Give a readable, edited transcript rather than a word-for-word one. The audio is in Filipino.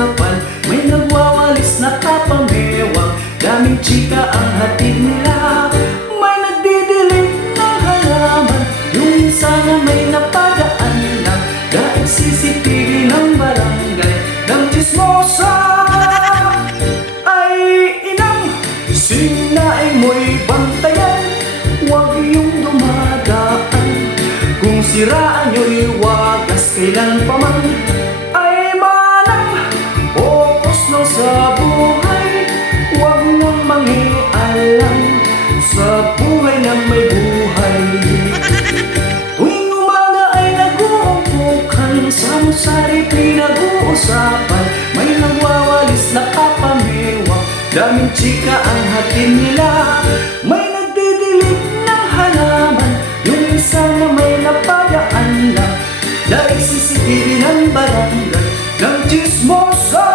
usapan, may nagwawalis na kapamewang, daming chika ang hatid nila. May nagdidilig ng halaman, yung isa na may napadaan lang, dahil CCTV ng barangay ng chismosa. Ay inang, sinaing mo'y bantayan, huwag yung dumadaan. Kung siraan nyo'y wagas kailan pa man. Ay manang, focus lang sa buhay, huwag nang mangialam sa buhay ng may buhay. Tuwing umaga ay nag-uumpukan, samsari pinag-uusapan, may nagwawalis na kapamewang, daming chika ang hatid nila. May nagdidilig ng halaman, yung isa na may napadaan lang, dahil CCTV ng barangay ng chismosa.